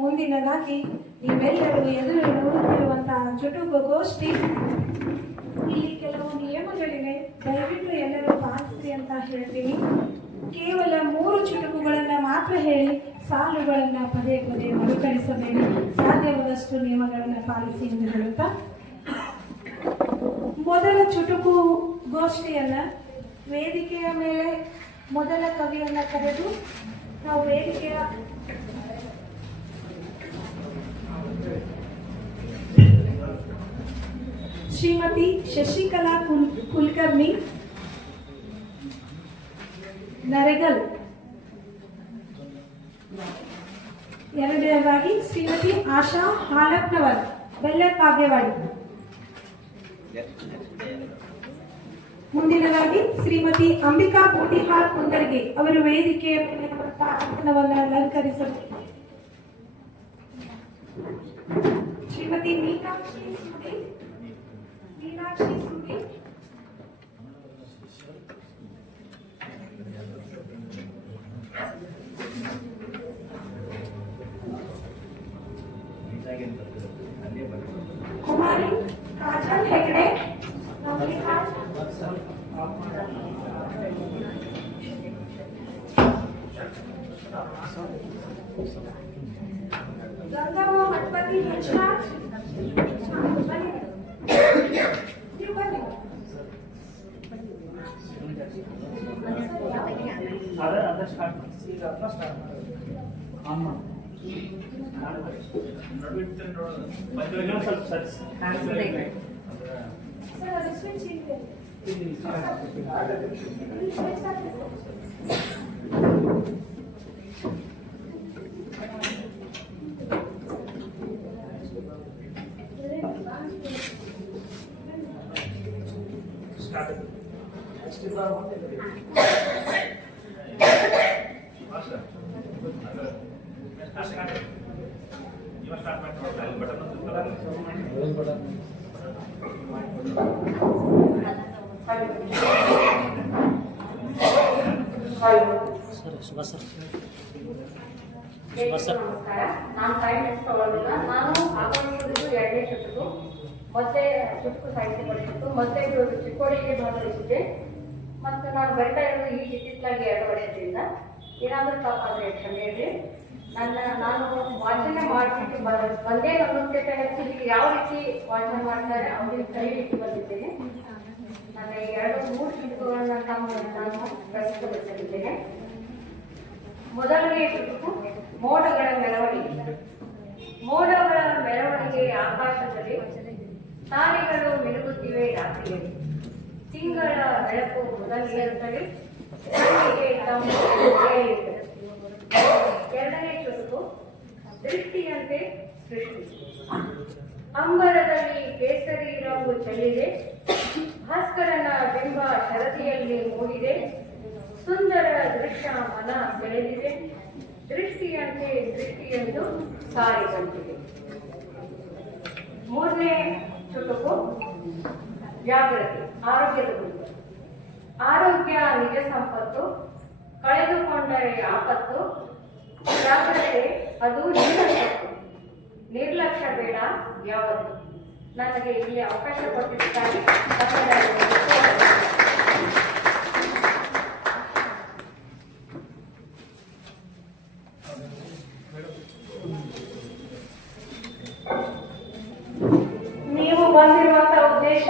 ಮುಂದಿನದಾಗಿ ನೀವೆಲ್ಲರೂ ಎದುರು ನೋಡುತ್ತಿರುವಂತಹ ಚುಟುಕು ಗೋಷ್ಠಿ. ಇಲ್ಲಿ ಕೆಲವು ನಿಯಮಗಳಿವೆ, ದಯವಿಟ್ಟು ಎಲ್ಲರೂ ಪಾಲಿಸಿ ಅಂತ ಹೇಳ್ತೀನಿ. ಕೇವಲ 3 ಚುಟುಕುಗಳನ್ನು ಮಾತ್ರ ಹೇಳಿ ಸಾಲುಗಳನ್ನು ಪದೇ ಪದೇ ಮರುಕಳಿಸಬೇಡಿ. ಸಾಧ್ಯವಾದಷ್ಟು ನಿಯಮಗಳನ್ನು ಪಾಲಿಸಿ ಎಂದು ಹೇಳುತ್ತಾ ಮೊದಲ ಚುಟುಕು ಗೋಷ್ಠಿಯನ್ನ ವೇದಿಕೆಯ ಮೇಲೆ ಮೊದಲ ಕವಿಯನ್ನ ಕರೆದು ನಾವು ವೇದಿಕೆಯ ಶ್ರೀಮತಿ ಶಶಿಕಲಾ ಕುಲಕರ್ಣಿ ನರೆಗಲ್, ಎರಡನೇದಾಗಿ ಶ್ರೀಮತಿ ಆಶಾ ಹಾಲಪ್ನವರ್ ಬೆಲ್ಲಪಾಗೇವಾಡಿ, ಮುಂದಿನದಾಗಿ ಶ್ರೀಮತಿ ಅಂಬಿಕಾ ಬೂಟಿಹಾಳ್ ಕುಂದರ್ಗೆ ಅವರು ವೇದಿಕೆಯ ಮೇಲೆ ಆಸನವನ್ನು ಅಲಂಕರಿಸಬೇಕು. ಶ್ರೀಮತಿ ಮೀನಾಕ್ಷಿ ಸುಡಿ ಕುಮಾರಿ ಕಾಜಲ್ ಹೆಗ್ಡೆ, ಗಂಗಮ್ಮ ಮಠಪತಿ ಮಂಜುನಾಥ್, ನಾನು ಟೈಮ್ ಎಷ್ಟು ತಗೊಳ್ಳೋದಿಲ್ಲ. ನಾನು ಆಗಮಿಸಿದ್ದು 2ನೇ ಚುಟುಕು, ಮೊದಲೇ ಚುಟುಕು ಸಾಹಿತ್ಯ ಪರಿಷತ್ತು, ಮೊದಲೇ ಚಿಕ್ಕೋಡಿಗೆ ಭಾಗವಹಿಸಿದ್ದೆ. ಮತ್ತು ನಾನು ಬರಿತಾ ಇರೋದು ಈ ಇತ್ತಿತ್ತಲಾಗಿ 2 ವರ್ಷದಿಂದ. ಏನಾದರೂ ತಪ್ಪಾದರೆ ಕ್ಷಮೆಯಿದೆ. ನಾನು ವಾಚನ ಮಾಡಲಿಕ್ಕೆ ಬಂದೇ ಅನ್ನೋದಕ್ಕೆ ಹೆಚ್ಚಿಗೆ ಯಾವ ರೀತಿ ವಾಚನ ಮಾಡ್ತಾರೆ ಅವ್ರಿಗೆ ಕಲಿಯಲಿಕ್ಕೆ ಬಂದಿದ್ದೇನೆ. ನನ್ನ 2-3 ಚುಟುಕುಗಳನ್ನು ನಾನು ಪ್ರಸ್ತುತಪಡಿಸಲಿದ್ದೇನೆ. ಮೊದಲನೇ ಚುಟುಕು ಮೋಡಗಳ ಮೆರವಣಿಗೆ. ಮೋಡಗಳ ಮೆರವಣಿಗೆ ಆಕಾಶದಲ್ಲಿ, ತಾರೆಗಳು ಮಿನುಗುತ್ತಿವೆ ರಾತ್ರಿಯಲ್ಲಿ, ತಿಂಗಳ ಬೆಳಕು ಮೊದಲಿರುತ್ತದೆ, ಕಣ್ಣಿಗೆ ತಂಪು ಇರುತ್ತದೆ. 2ನೇ ಚುಟುಕು ದೃಷ್ಟಿಯಂತೆ ಸೃಷ್ಟಿ. ಅಂಬರದಲ್ಲಿ ಕೇಸರಿ ರಂಗು ಚೆಲ್ಲಿದೆ, ಭಾಸ್ಕರನ ಬಿಂಬ ಶರದಿಯಲ್ಲಿ ಮೂಡಿದೆ, ಸುಂದರ ದೃಶ್ಯ ಮನ ಸೆಳೆದಿದೆ, ದೃಷ್ಟಿಯಂತೆ ದೃಷ್ಟಿಯೆಂದು ಸಾರಿದಂತಿದೆ. 3ನೇ ಚುಟುಕು ಜಾಗೃತಿ, ಆರೋಗ್ಯದ ಕುರಿತು. ಆರೋಗ್ಯ ನಿಜ ಸಂಪತ್ತು, ಕಳೆದುಕೊಂಡರೆ ಆಪತ್ತು, ಜಾಗ್ರತೆ ಅದು ನಿರ್ಲಕ್ಷ್ಯ, ನಿರ್ಲಕ್ಷ್ಯ ಬೇಡ ಯಾವತ್ತು. ನನಗೆ ಇಲ್ಲಿ ಅವಕಾಶ ಕೊಟ್ಟಿದ್ದಕ್ಕಾಗಿ ನೀವು ಬಂದಿರುವಂತಹ ಉದ್ದೇಶ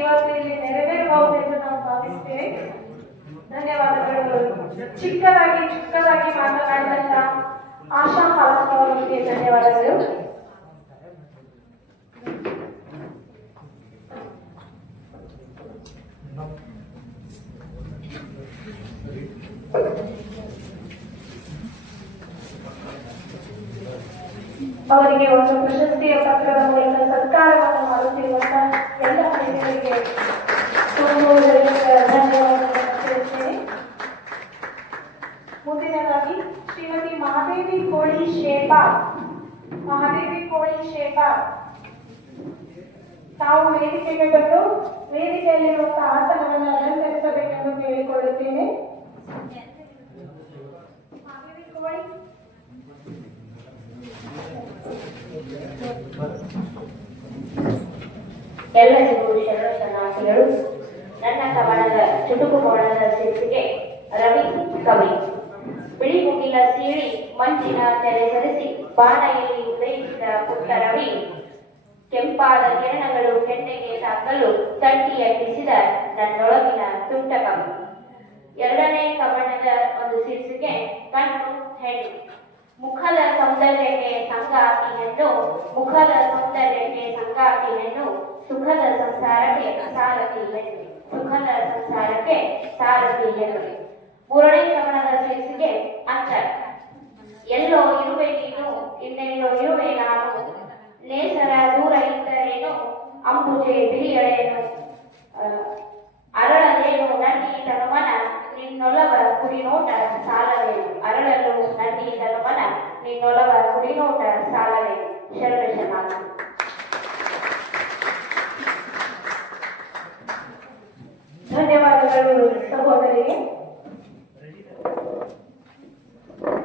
ಇವತ್ತು ಇಲ್ಲಿ ನೆರವೇರಬಹುದು ಎಂದು ನಾವು ಭಾವಿಸ್ತೇವೆ. ಧನ್ಯವಾದಗಳು. ಚಿಕ್ಕದಾಗಿ ಮಾತನಾಡಿದಂತ ಆಶಾ ಹಾಲಪ್ಪ ಅವರಿಗೆ ಧನ್ಯವಾದಗಳು. ಅವರಿಗೆ ಒಂದು ಪ್ರಶಸ್ತಿಯ ಪತ್ರದ ಮೂಲಕ ಸತ್ಕಾರವನ್ನು ಮಾಡುತ್ತಿರುವಂತಹ ಎಲ್ಲ ಹಿರಿಯರಿಗೆ ಧನ್ಯವಾದಗಳನ್ನು ತಿಳಿಸುತ್ತೇನೆ. ಮುಂದಿನದಾಗಿ ಶ್ರೀಮತಿ ಮಹಾದೇವಿ ಕೋಳಿ ಶೇಖರ್ ತಾವು ವೇದಿಕೆಗೆ ಬಂದು ವೇದಿಕೆಯಲ್ಲಿರುವಂತಹ ಆಸನವನ್ನು ಅಲಂಕರಿಸಬೇಕೆಂದು ಕೇಳಿಕೊಳ್ಳುತ್ತೇನೆ. ಮಹಾದೇವಿ ಕೋಳಿ ಎಲ್ಲರಿಗೂ ಶರಣಾರ್ಥಿಗಳು. ನನ್ನ ಕವನದ ಚುಟುಕು ಕವನದ ಶೀರ್ಷಿಕೆ ರವಿ ಕವಿ. ಬಿಳಿ ಮುಗಿಲ ಸೀಳಿ ಮಂಜಿನ ತೆರೆ ಸರಿಸಿ ಬಾಣೆಯಲ್ಲಿ ಉದಯಿಸಿದ ಪುಟ್ಟ ರವಿ ಕೆಂಪಾದ ಕಿರಣಗಳು ಕೆನ್ನೆಗೆ ತಾಕಲು ತಟ್ಟಿ ಎಟ್ಟಿಸಿದ ನನ್ನೊಳಗಿನ ತುಂಟ ಕವಿ. ಎರಡನೇ ಕವನದ ಒಂದು ಶೀರ್ಷಿಕೆ ಕಣ್ಣು ಹೆಣ್ಣು. ಮುಖದ ಸೌಂದರ್ಯಕ್ಕೆ ಸಂಗಾತಿ ಹೆಣ್ಣು, ಮುಖದ ಸೌಂದರ್ಯಕ್ಕೆ ಸಂಗಾತಿ ಹೆಣ್ಣು, ಸುಖದ ಸಂಸಾರಕ್ಕೆ ಸಾರಥಿ ಹೆಣ್ಣು, ಸುಖದ ಸಂಸಾರಕ್ಕೆ ಸಾರಥಿ ಹೆಣ್ಣು. ಮೂರನೇ ಕವನದ ಶೀರ್ಷಿಕೆ ಅಂತರ. ಎಲ್ಲೋ ಇರುವೆ ನೀನು, ಇನ್ನೆಲ್ಲೋ ಇರುವೆ ನಾನು, ನೇಸರ ದೂರ ಇದ್ದರೇನು, ಅಂಬುಜೆ ಬಿಳಿಯಳೇನು, ಅರಳಲೇನು ನನ್ನಿ ತನುಮನ, ನಿನ್ನೊಲವ ಕುಡಿನೋಟ ಸಾಲವೇನು, ಅರಳಲು ನನ್ನಿ ತನುಮನ, ನಿನ್ನೊಲವ ಕುಡಿನೋಟ ಸಾಲವೇನು. ಶರಣ. ಧನ್ಯವಾದಗಳು ಸಹೋದರಿಗೆ.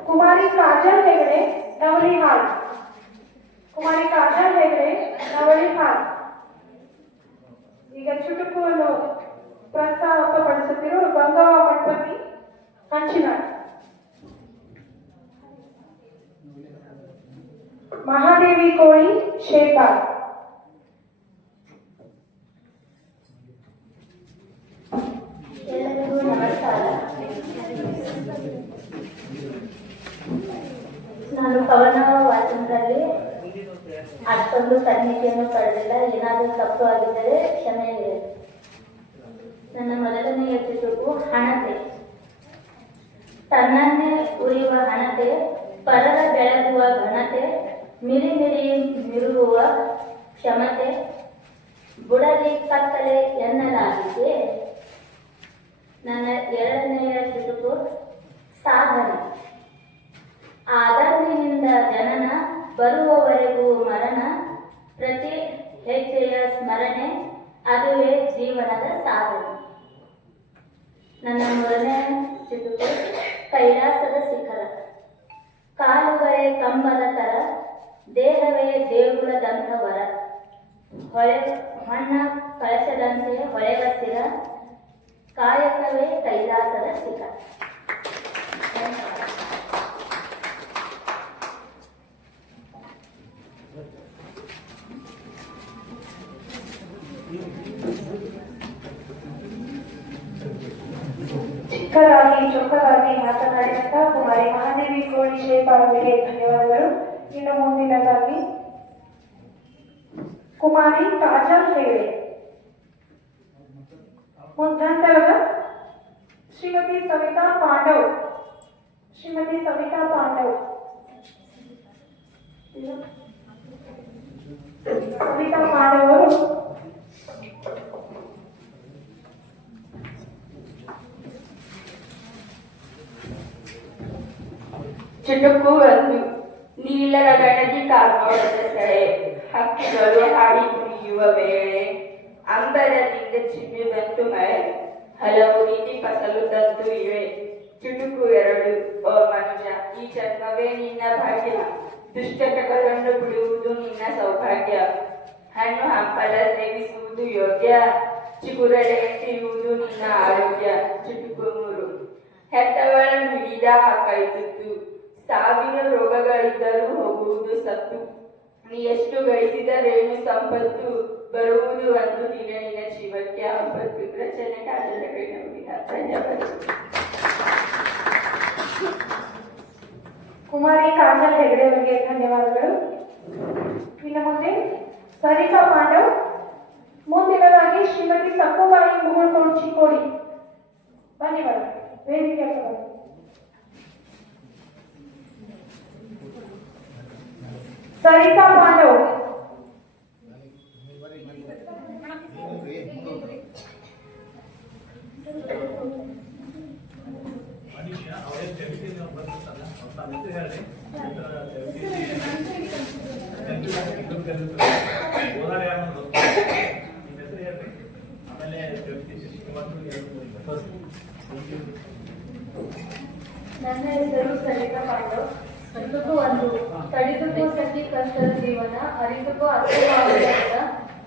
ಕುಮಾರಿ ಕಾಜಲ್ ಹೆಗಡೆ ನವಲಿಹಾಳ್. ಕುಮಾರಿ ಕಾಜಲ್ ಹೆಗಡೆ ನವಲಿಹಾಳ್ ಈಗ ಚುಟುಕುವನ್ನು ಪ್ರಸ್ತಾಪಪಡಿಸುತ್ತಿರುವ ಗಂಗವ್ವ ಮಠಪತಿ ಹಂಚಿನಾಳ್. ಮಹಾದೇವಿ ಕೋಳಿ ಶೇಖರ್. ಎಲ್ಲರಿಗೂ ನಮಸ್ಕಾರ. ನಾನು ಕವನ ವಾಚನದಲ್ಲಿ ಅಷ್ಟೊಂದು ತರಬೇತಿಯನ್ನು ಪಡೆದಿಲ್ಲ. ಏನಾದರೂ ತಪ್ಪು ಆಗಿದ್ದರೆ ಕ್ಷಮೆ ಇದೆ. ನನ್ನ ಮೊದಲನೆಯ ಚುಟುಕು ಹಣತೆ. ತನ್ನನ್ನೇ ಉರಿಯುವ ಹಣತೆ, ಪರರ ಬೆಳಗುವ ಘನತೆ, ಮಿರಿ ಮಿರಿ ಮಿರುಗುವ ಕ್ಷಮತೆ, ಬುಡಲಿ ಕತ್ತಲೆ ಎನ್ನಲಾಗಿದೆ. ನನ್ನ ಎರಡನೆಯ ಚುಟುಕು ಸಾಧನೆ. ಆದಂದಿನಿಂದ ಜನನ, ಬರುವವರೆಗೂ ಮರಣ, ಪ್ರತಿ ಹೆಜ್ಜೆಯ ಸ್ಮರಣೆ, ಅದುವೇ ಜೀವನದ ಸಾಧನೆ. ನನ್ನ ಮೂರನೇ ಚುಟುಕು ಕೈಲಾಸದ ಶಿಖರ. ಕಾಲುಗಳೇ ಕಂಬದ ತರ, ದೇಹವೇ ದೇಗುಲದಂಥವರ, ಹೊಣ್ಣ ಕಳಶದಂತೆ ಹೊಳೆವ ಸ್ಥಿರ, ಕಾಯಕವೇ ಕೈಲಾಸದ ಶಿಖರ. ಚಿಕ್ಕದಾಗಿ ಚೊಕ್ಕದಾಗಿ ಮಾತನಾಡಿದಂತ ಕುಮಾರಿ ಮಹಾದೇವಿ ಕೋಳಿ ಶೇಖರ್ ಅವರಿಗೆ ಧನ್ಯವಾದಗಳು. ಇನ್ನು ಮುಂದಿನದಾಗಿ ಕುಮಾರಿ ಕಾಜಲ್ ಹೆಗಡೆ. ನಂತರದ ಶ್ರೀಮತಿ ಸವಿತಾ ಪಾಂಡವ್. ಶ್ರೀಮತಿ ಸವಿತಾ ಪಾಂಡವ್. ಸವಿತಾ ಪಾಂಡವ್ ಅವರು ಚುಟುಕು ಒಂದು. ನೀಲರ ಗಣತಿ ಕಾಗೋಡದ ಸೆಳೆ, ಹಕ್ಕಿಗಳು ಹಾಡಿ ಕುಣಿಯುವ ವೇಳೆ, ಅಂಬರದಿಂದ ಚಿಮ್ಮಿ ಬಂತು ಮಳೆ, ಹಲವು ರೀತಿ ಫಸಲು ತಂತು ಇವೆ. ಚುಟುಕು ಎರಡು. ಓ ಮನುಜ, ಈ ಜನ್ಮವೇ ನಿನ್ನ ಭಾಗ್ಯ, ದುಷ್ಟಕಗಳನ್ನು ಬಿಡುವುದು ನಿನ್ನ ಸೌಭಾಗ್ಯ, ಹಣ್ಣು ಹಂಪಲ ಸೇವಿಸುವುದು ಯೋಗ್ಯ, ಚಿಗುರಡೆಯುವುದು ನಿನ್ನ ಆರೋಗ್ಯ. ಚುಟುಕು ಮೂರು. ಹೆತ್ತವಳನ್ನು ಹಿಡಿದ ಕೈ ತುತ್ತು, ಸಾವಿರ ರೋಗಗಳಿದ್ದರೂ ಹೋಗುವುದು ಸತ್ತು, ನೀ ಎಷ್ಟು ಗಳಿಸಿದರೇನು ಸಂಪತ್ತು, ಬರುವುದು ಒಂದು ದಿನ ನಿನ್ನ ಜೀವಕ್ಕೆ ಆಪತ್ತು. ರಚನೆ ಕಾಜಲ್ ಧನ್ಯವಾದ. ಕುಮಾರಿ ಕಾಜಲ್ ಹೆಗಡೆ ಅವರಿಗೆ ಧನ್ಯವಾದಗಳು. ಇನ್ನು ಮುಂದೆ ಸರಿತಾ ಪಾಂಡವ್. ಮುಂದಿನದಾಗಿ ಶ್ರೀಮತಿ ಸಕ್ಕುಬಾಯಿ ಮುಗುಳ್ಕೋಡ್ ಚಿಕ್ಕೋಡಿ. ಬನ್ನಿ ಬರ ವೇದಿಕೆ. ಸರಿತಾ ಪಾಂಡವ್. ನನ್ನ ಹೆಸರು ಸರಿತಾ ಪಾಂಡವ್. ಚುಟುಕು ಒಂದು. ತಡೆದುಕೋ ಸತಿ ಕಷ್ಟದ ಜೀವನ, ಅರಿತುಕೋ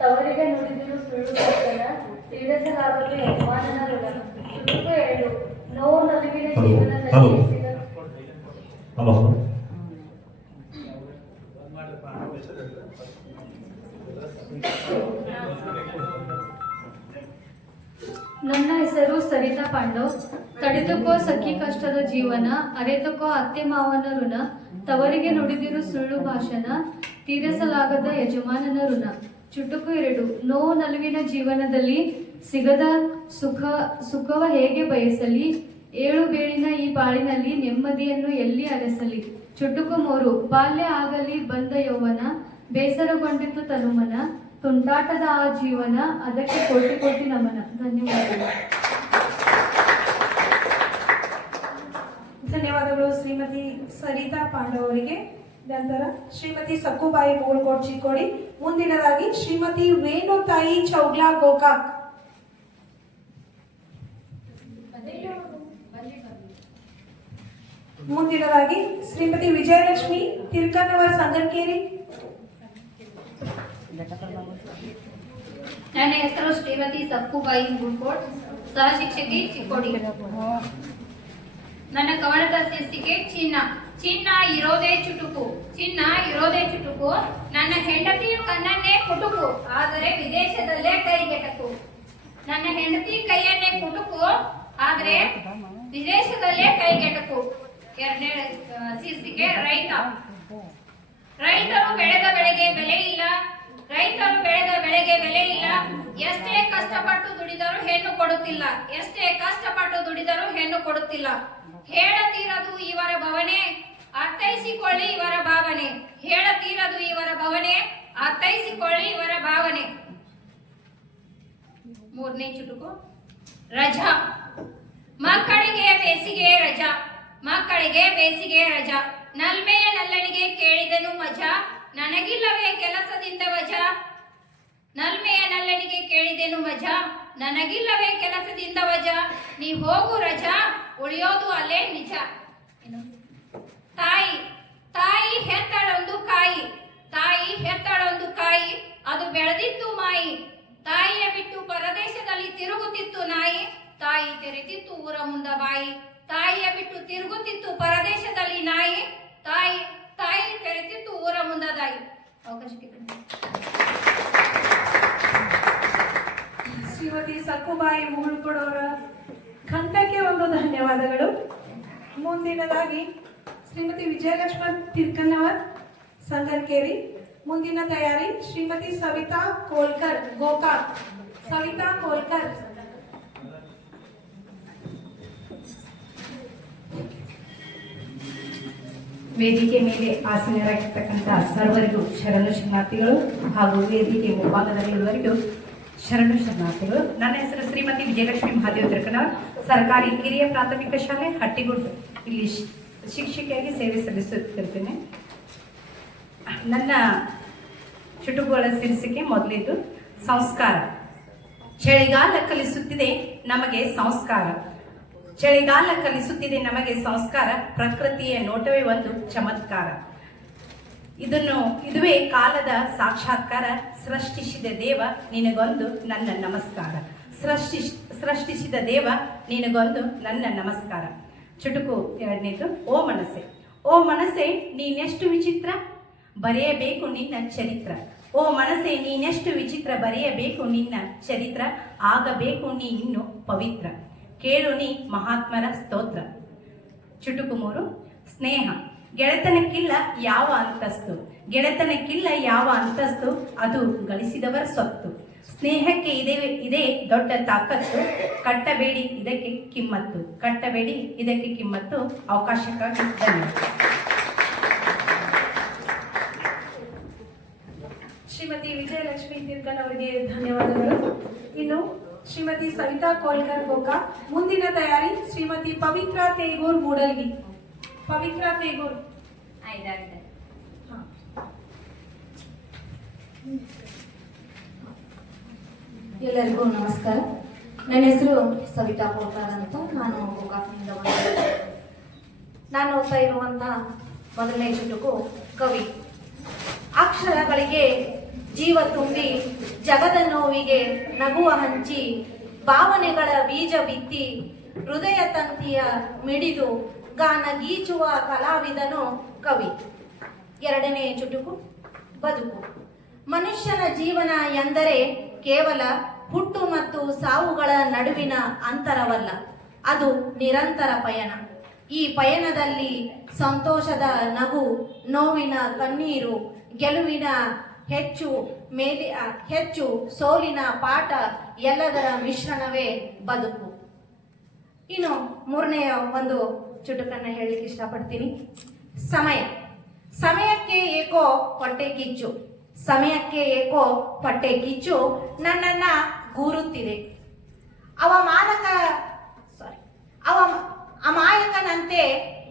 ತವರಿಗೆ ನುಡಿದಿರು ಸುಳ್ಳು ಭಾಷಣ ತೀರಿಸಲಾಗಲು ಯಜಮಾನನ ಋಣ. ಚುಟುಕು 2 ನೋವು ನಲಿವಿನ ಜೀವನದಲ್ಲಿ ಹಲೋ ನನ್ನ ಹೆಸರು ಸರಿತಾ ಪಾಂಡವ್. ತಡೆದುಕೋ ಸಖಿ ಕಷ್ಟದ ಜೀವನ, ಅರೆತುಕೋ ಅತ್ತೆ ಮಾವನ ಋಣ, ತವರಿಗೆ ನುಡಿದಿರು ಸುಳ್ಳು ಭಾಷಣ, ತೀರಿಸಲಾಗದ ಯಜಮಾನನ ಋಣ. ಚುಟುಕು 2 ನೋವು ನಲುವಿನ ಜೀವನದಲ್ಲಿ ಸಿಗದ ಸುಖವ ಹೇಗೆ ಬಯಸಲಿ, ಏಳು ಬೇಳಿನ ಈ ಬಾಳಿನಲ್ಲಿ ನೆಮ್ಮದಿಯನ್ನು ಎಲ್ಲಿ ಅರಸಲಿ. ಚುಟುಕು 3 ಬಾಲ್ಯ ಆಗಲಿ ಬಂದ ಯೌವನ, ಬೇಸರಗೊಂಡಿತು ತನುಮನ, ತುಂಟಾಟದ ಆ ಜೀವನ, ಅದಕ್ಕೆ ಕೋಟಿ ಕೋಟಿ ನಮನ. ಧನ್ಯವಾದಗಳು. ಧನ್ಯವಾದಗಳು ಶ್ರೀಮತಿ ಸರಿತಾ ಪಾಂಡವ್ ಅವರಿಗೆ. ನಂತರ ಶ್ರೀಮತಿ ಸಕ್ಕುಬಾಯಿ ಮೂಳ್ಕೋಟ್ ಚಿಕ್ಕೋಡಿ. ಮುಂದಿನದಾಗಿ ಶ್ರೀಮತಿ ವೇಣುತಾಯಿ ಚೌಗ್ಲಾ ಗೋಕಾಕ್. ಮುಂದಿನದಾಗಿ ಶ್ರೀಮತಿ ವಿಜಯಲಕ್ಷ್ಮಿ ತಿರ್ಕನ್ನವರ್ ಸಂಗನಕೇರಿ. ನನ್ನ ಹೆಸರು ಶ್ರೀಮತಿ ಸಕ್ಕುಬಾಯಿ ಮೂಳ್ಕೋಟ್, ಸಹ ಶಿಕ್ಷಕಿ ಚಿಕ್ಕೋಡಿ. ನನ್ನ ಕವನದ ಶೀರ್ಷಿಕೆ ಚಿನ್ನ. ಚಿನ್ನ ಇರೋದೇ ಚುಟುಕು, ಚಿನ್ನ ಇರೋದೇ ಚುಟುಕು, ನನ್ನ ಹೆಂಡತಿಯು ಕಣ್ಣನ್ನೇ ಕುಟುಕು, ಆದರೆ ವಿದೇಶದಲ್ಲೇ ಕೈಗೆಟಕು. ನನ್ನ ಹೆಂಡತಿ ಕೈಯನ್ನೇ ಕುಟುಕು, ಆದರೆ ವಿದೇಶದಲ್ಲೇ ಕೈಗೆಟಕು. ಎರಡನೇ ಶೀರ್ಷಿಕೆ ರೈತ. ರೈತರು ಬೆಳೆದ ಬೆಳೆಗೆ ಬೆಲೆ ಇಲ್ಲ, ರೈತರು ಬೆಳೆದ ಬೆಳೆಗೆ ಬೆಲೆ ಇಲ್ಲ, ಎಷ್ಟೇ ಕಷ್ಟಪಟ್ಟು ದುಡಿದರೂ ಹೆಣ್ಣು ಕೊಡುತ್ತಿಲ್ಲ, ಎಷ್ಟೇ ಕಷ್ಟಪಟ್ಟು ದುಡಿದರೂ ಹೆಣ್ಣು ಕೊಡುತ್ತಿಲ್ಲ. ಹೇಳತೀರದು ಇವರ ಭವನೆ, ಅರ್ಥೈಸಿಕೊಳ್ಳಿ ಇವರ ಭಾವನೆ, ಹೇಳತೀರದು ಇವರ ಭವನೆ, ಅರ್ಥೈಸಿಕೊಳ್ಳಿ ಇವರ ಭಾವನೆ. ಮೂರನೇ ಚುಟುಕು ರಜಾ. ಮಕ್ಕಳಿಗೆ ಬೇಸಿಗೆ ರಜಾ, ಮಕ್ಕಳಿಗೆ ಬೇಸಿಗೆ ರಜಾ, ನಲ್ಮೆಯ ನಲ್ಲನಿಗೆ ಕೇಳಿದನು ಮಜಾ, ನನಗಿಲ್ಲವೇ ಕೆಲಸದಿಂದ ವಜಾ. ನಲ್ಮೆಯ ನಲ್ಲನಿಗೆ ಕೇಳಿದೆನು ಮಜಾ, ನನಗಿಲ್ಲವೇ ಕೆಲಸದಿಂದ ವಜಾ, ನೀ ಹೋಗು ರಜಾ, ಉಳಿಯೋದು ಅಲ್ಲೇ ನಿಜ. ತಾಯಿ. ತಾಯಿ ಹೆತ್ತಳೊಂದು ಕಾಯಿ, ತಾಯಿ ಹೆತ್ತಳೊಂದು ಕಾಯಿ, ಅದು ಬೆಳೆದಿತ್ತು ಮಾಯಿ, ತಾಯಿಯ ಬಿಟ್ಟು ಪರದೇಶದಲ್ಲಿ ತಿರುಗುತ್ತಿತ್ತು ನಾಯಿ, ತಾಯಿ ತೆರೆತಿತ್ತು ಊರ ಮುಂದ ಬಾಯಿ, ತಾಯಿಯ ಬಿಟ್ಟು ತಿರುಗುತ್ತಿತ್ತು ಪರದೇಶದಲ್ಲಿ ನಾಯಿ, ತಾಯಿ ತಾಯಿ ತೆರೆತಿತ್ತು ಊರ ಮುಂದ ದಾಯಿ. ಅವಕಾಶಕ್ಕೆ ಶ್ರೀಮತಿ ಸಕ್ಕುಬಾಯಿ ಮೂಳ್ಕೋಡವರ ಕಂಠಕ್ಕೆ ಒಂದು ಧನ್ಯವಾದಗಳು. ಮುಂದಿನದಾಗಿ ಶ್ರೀಮತಿ ವಿಜಯಲಕ್ಷ್ಮಿ ತಿರ್ಕನ್ನವರ್ ಸಂಗನಕೇರಿ. ಮುಂದಿನ ತಯಾರಿ ಶ್ರೀಮತಿ ಸವಿತಾ ಕೋಲ್ಕರ್ ಗೋಕಾಕ್. ಸವಿತಾ ಕೋಲ್ಕರ್. ವೇದಿಕೆ ಮೇಲೆ ಆಸೀನರಾಗಿರ್ತಕ್ಕಂಥ ಸರ್ವರಿಗೂ ಶರಣು ಶರಣಾರ್ಥಿಗಳು ಹಾಗೂ ವೇದಿಕೆ ಮುಂಭಾಗದಲ್ಲಿರುವವರಿಗೂ ಶರಣು ಶರಣಾರ್ಥಿಗಳು. ನನ್ನ ಹೆಸರು ಶ್ರೀಮತಿ ವಿಜಯಲಕ್ಷ್ಮಿ ಮಹಾದೇವ ತಿರ್ಕನವರ್, ಸರ್ಕಾರಿ ಕಿರಿಯ ಪ್ರಾಥಮಿಕ ಶಾಲೆ ಹಟ್ಟಿಗುಡ್, ಇಲ್ಲಿ ಶಿಕ್ಷಕಿಯಾಗಿ ಸೇವೆ ಸಲ್ಲಿಸುತ್ತಿರ್ತೇನೆ. ನನ್ನ ಚುಟುಕುಗಳ ಶೀರ್ಷಿಕೆ ಮೊದಲಿದ್ದು ಸಂಸ್ಕಾರ. ಚಳಿಗಾಲ ಕಲಿಸುತ್ತಿದೆ ನಮಗೆ ಸಂಸ್ಕಾರ, ಚಳಿಗಾಲ ಕಲಿಸುತ್ತಿದೆ ನಮಗೆ ಸಂಸ್ಕಾರ, ಪ್ರಕೃತಿಯ ನೋಟವೇ ಒಂದು ಚಮತ್ಕಾರ. ಇದುವೇ ಕಾಲದ ಸಾಕ್ಷಾತ್ಕಾರ, ಸೃಷ್ಟಿಸಿದ ದೇವ ನಿನಗೊಂದು ನನ್ನ ನಮಸ್ಕಾರ, ಸೃಷ್ಟಿಸಿದ ದೇವ ನಿನಗೊಂದು ನನ್ನ ನಮಸ್ಕಾರ. ಚುಟುಕು ಎರಡನೇದು ಓ ಮನಸ್ಸೆ. ಓ ಮನಸ್ಸೆ ನೀನೆಷ್ಟು ವಿಚಿತ್ರ, ಬರೆಯಬೇಕು ನಿನ್ನ ಚರಿತ್ರ. ಓ ಮನಸ್ಸೆ ನೀನೆಷ್ಟು ವಿಚಿತ್ರ, ಬರೆಯಬೇಕು ನಿನ್ನ ಚರಿತ್ರ, ಆಗಬೇಕು ನೀ ಇನ್ನು ಪವಿತ್ರ, ಕೇಳು ನೀ ಮಹಾತ್ಮರ ಸ್ತೋತ್ರ. ಚುಟುಕು 3 ಸ್ನೇಹ. ಗೆಳೆತನಕ್ಕಿಲ್ಲ ಯಾವ ಅಂತಸ್ತು, ಗೆಳೆತನಕ್ಕಿಲ್ಲ ಯಾವ ಅಂತಸ್ತು, ಅದು ಗಳಿಸಿದವರ ಸ್ವತ್ತು. ಸ್ನೇಹಕ್ಕೆ ಇದೇ ದೊಡ್ಡ ತಾಕತ್ತು, ಕಟ್ಟಬೇಡಿ ಇದಕ್ಕೆ ಕಿಮ್ಮತ್ತು, ಕಟ್ಟಬೇಡಿ ಇದಕ್ಕೆ ಕಿಮ್ಮತ್ತು. ಅವಕಾಶಕ್ಕಾಗಿ ಧನ್ಯವಾದ. ಶ್ರೀಮತಿ ವಿಜಯಲಕ್ಷ್ಮಿ ತಿರ್ಕನ್ ಅವರಿಗೆ ಧನ್ಯವಾದಗಳು. ಇನ್ನು ಶ್ರೀಮತಿ ಸವಿತಾ ಕೋಲ್ಕರ್ ಗೋಕಾಕ್. ಮುಂದಿನ ತಯಾರಿ ಶ್ರೀಮತಿ ಪವಿತ್ರ ತೇಗೂರ್ ಮೂಡಲ್ಗಿ. ಪವಿತ್ರ ತೇಗೂರ್. ಎಲ್ಲರಿಗೂ ನಮಸ್ಕಾರ. ನನ್ನ ಹೆಸರು ಸವಿತಾ ಕೋಲ್ಕರ್ ಅಂತ. ನಾನು ಗೋಕಾಕ್ನಿಂದ ಬಂದಿದ್ದೆ. ನಾನು ಓದ್ತಾ ಇರುವಂತಹ ಮೊದಲನೇ ಚುಟುಕು ಕವಿ. ಅಕ್ಷರಗಳಿಗೆ ಜೀವ ತುಂಬಿ ಜಗದ ನೋವಿಗೆ ನಗುವ ಹಂಚಿ ಭಾವನೆಗಳ ಬೀಜ ಬಿತ್ತಿ ಹೃದಯ ತಂತಿಯ ಮಿಡಿದು ಗಾನ ಗೀಚುವ ಕಲಾವಿದನು ಕವಿ. ಎರಡನೇ ಚುಟುಕು ಬದುಕು. ಮನುಷ್ಯನ ಜೀವನ ಎಂದರೆ ಕೇವಲ ಹುಟ್ಟು ಮತ್ತು ಸಾವುಗಳ ನಡುವಿನ ಅಂತರವಲ್ಲ, ಅದು ನಿರಂತರ ಪಯಣ. ಈ ಪಯಣದಲ್ಲಿ ಸಂತೋಷದ ನಗು, ನೋವಿನ ಕಣ್ಣೀರು, ಗೆಲುವಿನ ಹೆಚ್ಚು ಸೋಲಿನ ಪಾಠ ಎಲ್ಲದರ ಮಿಶ್ರಣವೇ ಬದುಕು. ಇನ್ನು ಮೂರನೆಯ ಒಂದು ಚುಟುಕನ್ನು ಹೇಳಲಿಕ್ಕೆ ಇಷ್ಟಪಡ್ತೀನಿ. ಸಮಯಕ್ಕೆ ಏಕೋ ಹೊಟ್ಟೆ ಕಿಚ್ಚು, ಸಮಯಕ್ಕೆ ಏಕೋ ಹೊಟ್ಟೆ ಕಿಚ್ಚು ನನ್ನನ್ನ ಗೂರುತ್ತಿದೆ. ಅಮಾಯಕನಂತೆ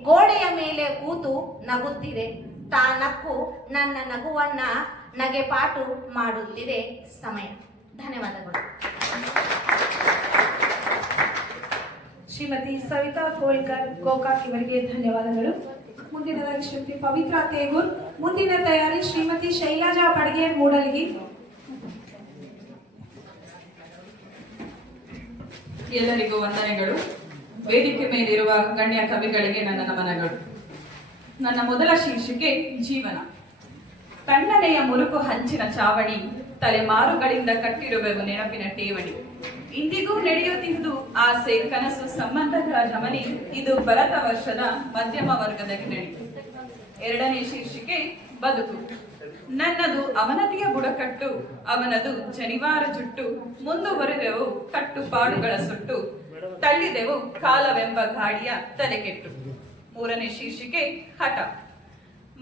ಗೋಡೆಯ ಮೇಲೆ ಕೂತು ನಗುತ್ತಿದೆ. ನಕ್ಕು ನನ್ನ ನಗುವನ್ನ ನಗೆಪಾಟು ಮಾಡುತ್ತಿದೆ ಸಮಯ. ಧನ್ಯವಾದಗಳು. ಶ್ರೀಮತಿ ಸವಿತಾ ಕೋಲ್ಕರ್ ಗೋಕಾಕ್ ಇವರಿಗೆ ಧನ್ಯವಾದಗಳು. ಮುಂದಿನದಾಗಿ ಶ್ರೀಮತಿ ಪವಿತ್ರ ತೇಗೂರ್. ಮುಂದಿನ ತಯಾರಿ ಶ್ರೀಮತಿ ಶೈಲಜಾ ಬಡ್ಗೇರ್ ಮೂಡಲ್ಗಿ. ಎಲ್ಲರಿಗೂ ವಂದನೆಗಳು. ವೇದಿಕೆ ಮೇಲಿರುವ ಗಣ್ಯ ಕವಿಗಳಿಗೆ ನನ್ನ ನಮನಗಳು. ನನ್ನ ಮೊದಲ ಶೀರ್ಷಿಕೆ ಜೀವನ. ತಣ್ಣನೆಯ ಮುರುಕು ಹಂಚಿನ ಚಾವಣಿ, ತಲೆಮಾರುಗಳಿಂದ ಕಟ್ಟಿರುವೆವು ನೆನಪಿನ ಠೇವಣಿ. ಇಂದಿಗೂ ನಡೆಯುತ್ತಿದ್ದು ಆಸೆ ಕನಸು ಸಂಬಂಧಗಳ ಧಮನಿ, ಇದು ಭರತ ವರ್ಷದ ಮಧ್ಯಮ ವರ್ಗದ ಗಿರಣಿ. ಎರಡನೇ ಶೀರ್ಷಿಕೆ ಬದುಕು. ನನ್ನದು ಅವನತಿಯ ಬುಡಕಟ್ಟು, ಅವನದು ಜನಿವಾರ ಜುಟ್ಟು, ಮುಂದುವರೆದೆವು ಕಟ್ಟುಪಾಡುಗಳ ಸುಟ್ಟು, ತಳ್ಳಿದೆವು ಕಾಲವೆಂಬ ಗಾಡಿಯ ತಲೆಕೆಟ್ಟು. ಮೂರನೇ ಶೀರ್ಷಿಕೆ ಹಠ.